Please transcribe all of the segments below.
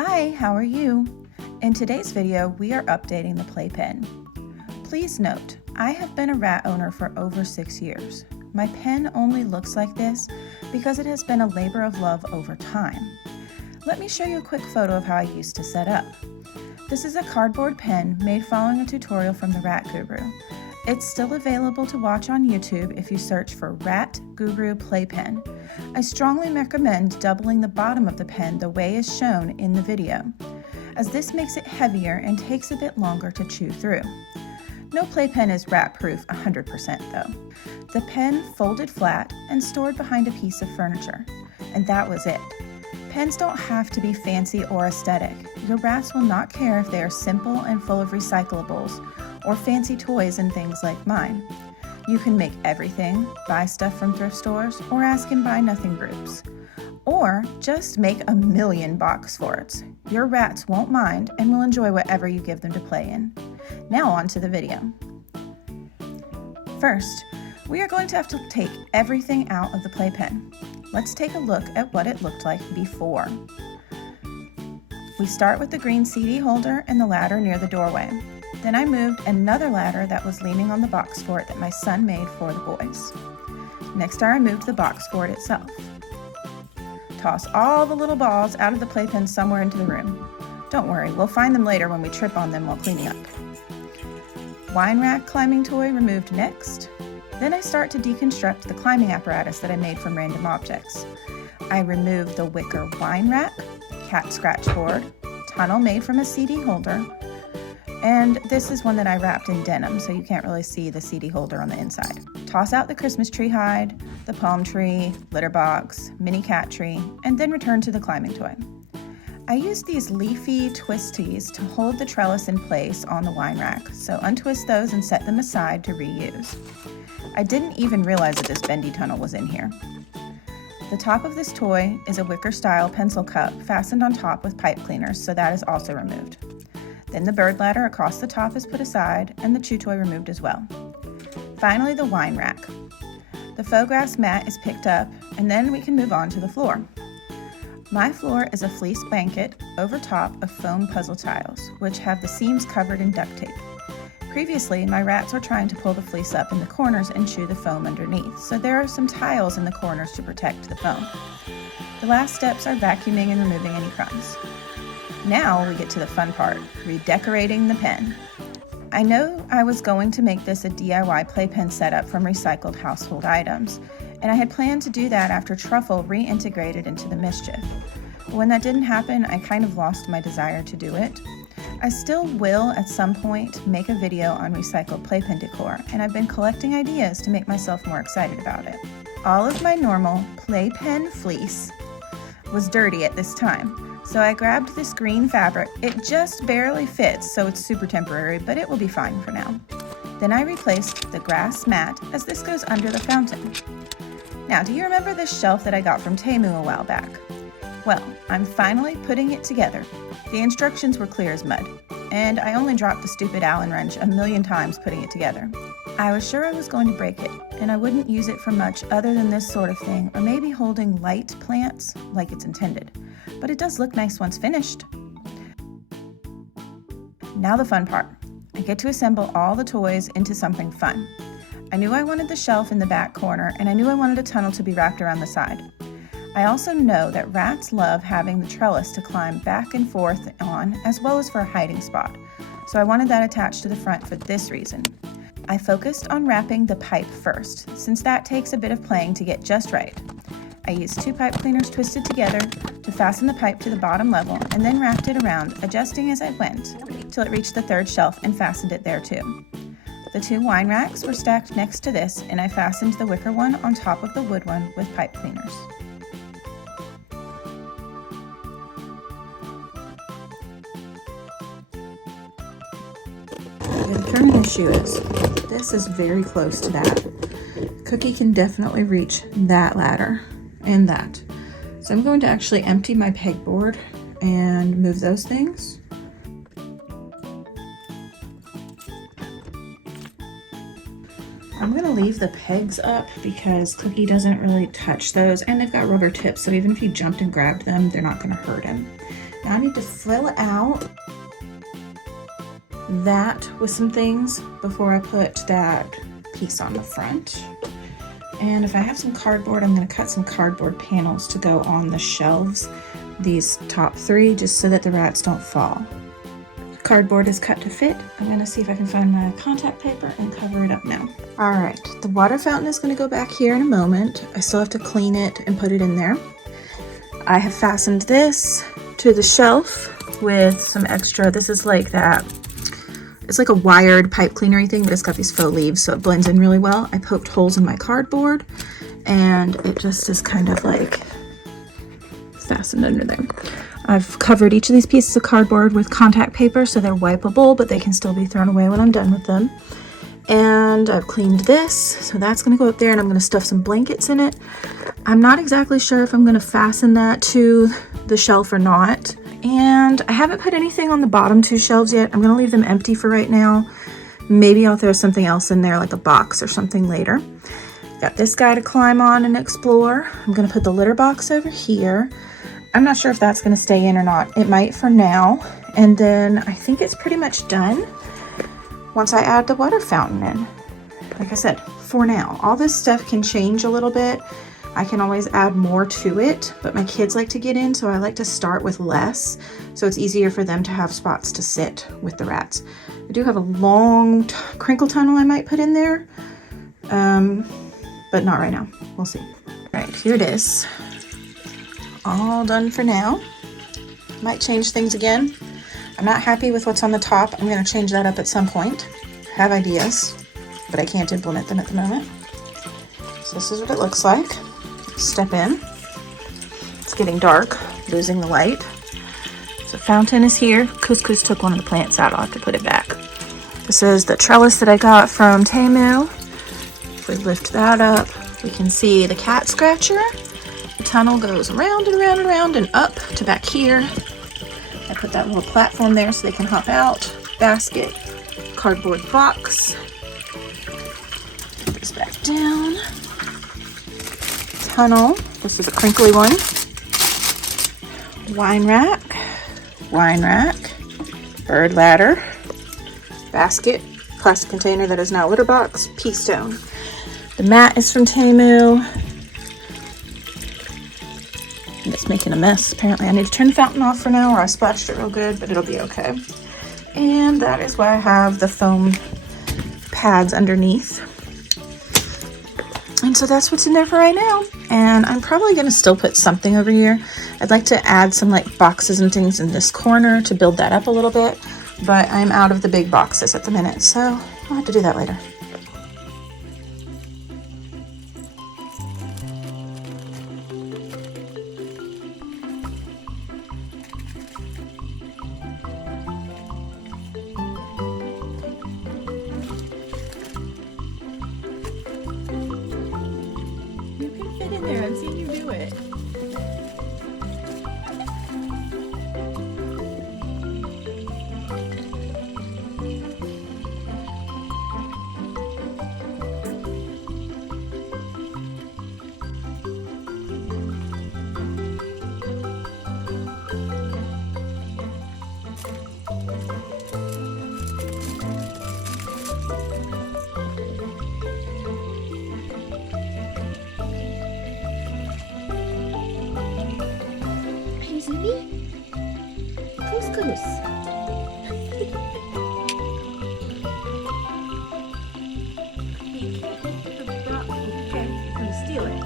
Hi, how are you? In today's video, we are updating the Playpen. Please note, I have been a rat owner for over 6 years. My pen only looks like this because it has been a labor of love over time. Let me show you a quick photo of how I used to set up. This is a cardboard pen made following a tutorial from the Rat Guru. It's still available to watch on YouTube if you search for Rat Guru Playpen. I strongly recommend doubling the bottom of the pen the way is shown in the video, as this makes it heavier and takes a bit longer to chew through. No Playpen is rat-proof 100% though. The pen folded flat and stored behind a piece of furniture, and that was it. Pens don't have to be fancy or aesthetic. Your rats will not care if they are simple and full of recyclables or fancy toys and things like mine. You can make everything, buy stuff from thrift stores, or ask and buy nothing groups. Or just make a million box forts. Your rats won't mind and will enjoy whatever you give them to play in. Now on to the video. First, we are going to have to take everything out of the Playpen. Let's take a look at what it looked like before. We start with the green CD holder and the ladder near the doorway. Then I moved another ladder that was leaning on the box fort that my son made for the boys. Next, I removed the box fort itself. Toss all the little balls out of the Playpen somewhere into the room. Don't worry, we'll find them later when we trip on them while cleaning up. Wine rack climbing toy removed next. Then I start to deconstruct the climbing apparatus that I made from random objects. I removed the wicker wine rack, cat scratch board, tunnel made from a CD holder, and this is one that I wrapped in denim, so you can't really see the CD holder on the inside. Toss out the Christmas tree hide, the palm tree, litter box, mini cat tree, and then return to the climbing toy. I used these leafy twisties to hold the trellis in place on the wine rack, so untwist those and set them aside to reuse. I didn't even realize that this bendy tunnel was in here. The top of this toy is a wicker style pencil cup fastened on top with pipe cleaners, so that is also removed. Then the bird ladder across the top is put aside and the chew toy removed as well. Finally, the wine rack. The faux grass mat is picked up, and then we can move on to the floor. My floor is a fleece blanket over top of foam puzzle tiles, which have the seams covered in duct tape. Previously, my rats were trying to pull the fleece up in the corners and chew the foam underneath, so there are some tiles in the corners to protect the foam. The last steps are vacuuming and removing any crumbs. Now we get to the fun part, redecorating the pen. I know I was going to make this a DIY playpen setup from recycled household items, and I had planned to do that after Truffle reintegrated into the mischief. But when that didn't happen, I kind of lost my desire to do it. I still will at some point make a video on recycled playpen decor, and I've been collecting ideas to make myself more excited about it. All of my normal playpen fleece was dirty at this time, so I grabbed this green fabric. It just barely fits, so it's super temporary, but it will be fine for now. Then I replaced the grass mat as this goes under the fountain. Now, do you remember this shelf that I got from Temu a while back? Well, I'm finally putting it together. The instructions were clear as mud, and I only dropped the stupid Allen wrench a million times putting it together. I was sure I was going to break it, and I wouldn't use it for much other than this sort of thing, or maybe holding light plants like it's intended. But it does look nice once finished. Now the fun part. I get to assemble all the toys into something fun. I knew I wanted the shelf in the back corner, and I knew I wanted a tunnel to be wrapped around the side. I also know that rats love having the trellis to climb back and forth on, as well as for a hiding spot. So I wanted that attached to the front for this reason. I focused on wrapping the pipe first, since that takes a bit of playing to get just right. I used 2 pipe cleaners twisted together to fasten the pipe to the bottom level, and then wrapped it around, adjusting as I went, till it reached the 3rd shelf and fastened it there too. The 2 wine racks were stacked next to this, and I fastened the wicker one on top of the wood one with pipe cleaners. The current issue is, this is very close to that. Cookie can definitely reach that ladder and that. So I'm going to actually empty my pegboard and move those things. I'm going to leave the pegs up because Cookie doesn't really touch those, and they've got rubber tips, so even if he jumped and grabbed them, they're not going to hurt him. Now I need to fill out that with some things before I put that piece on the front. And if I have some cardboard, I'm going to cut some cardboard panels to go on the shelves, these top 3, just so that the rats don't fall. Cardboard is cut to fit. I'm going to see if I can find my contact paper and cover it up now. All right, the water fountain is going to go back here in a moment. I still have to clean it and put it in there. I have fastened this to the shelf with some extra, this is like that, it's like a wired pipe cleanery thing, but it's got these faux leaves, so it blends in really well. I poked holes in my cardboard, and it just is kind of like fastened under there. I've covered each of these pieces of cardboard with contact paper, so they're wipeable, but they can still be thrown away when I'm done with them. And I've cleaned this, so that's gonna go up there, and I'm gonna stuff some blankets in it. I'm not exactly sure if I'm gonna fasten that to the shelf or not. And I haven't put anything on the bottom 2 shelves yet. I'm gonna leave them empty for right now. Maybe I'll throw something else in there, like a box or something later. Got this guy to climb on and explore. I'm gonna put the litter box over here. I'm not sure if that's gonna stay in or not. It might for now. And then I think it's pretty much done once I add the water fountain in. Like I said, for now. All this stuff can change a little bit. I can always add more to it, but my kids like to get in, so I like to start with less, so it's easier for them to have spots to sit with the rats. I do have a long crinkle tunnel I might put in there, but not right now. We'll see. All right, here it is. All done for now. Might change things again. I'm not happy with what's on the top. I'm going to change that up at some point. I have ideas, but I can't implement them at the moment. So this is what it looks like. Step in. It's getting dark, losing the light. So fountain is here. Couscous took one of the plants out. I'll have to put it back. This is the trellis that I got from Temu. If we lift that up, we can see the cat scratcher. The tunnel goes around and around and around and up to back here. I put that little platform there so they can hop out. Basket, cardboard box. Put this back down. Tunnel. This is a crinkly one. Wine rack, bird ladder, basket, plastic container that is now litter box, pea stone. The mat is from Temu. And it's making a mess. Apparently I need to turn the fountain off for now, or I splashed it real good, but it'll be okay. And that is why I have the foam pads underneath. And so that's what's in there for right now. And I'm probably going to still put something over here. I'd like to add some like boxes and things in this corner to build that up a little bit, but I'm out of the big boxes at the minute, so I'll have to do that later. There, I've seen you do it. Couscous. Okay, I'm gonna steal it.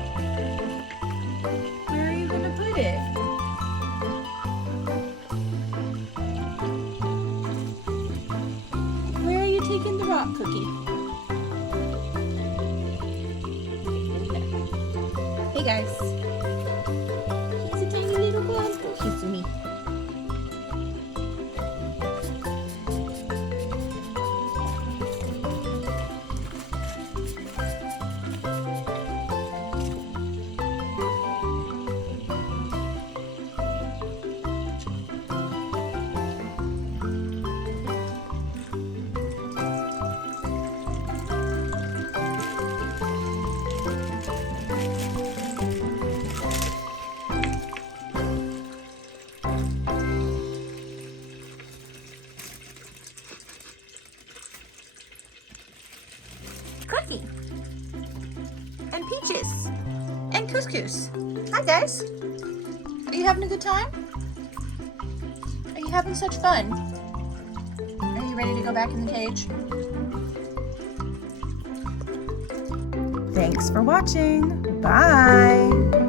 Where are you gonna put it? Where are you taking the rock cookie? Hey guys. He's a tiny little boy. He's me. Peaches and Couscous. Hi guys. Are you having a good time? Are you having such fun? Are you ready to go back in the cage? Thanks for watching. Bye.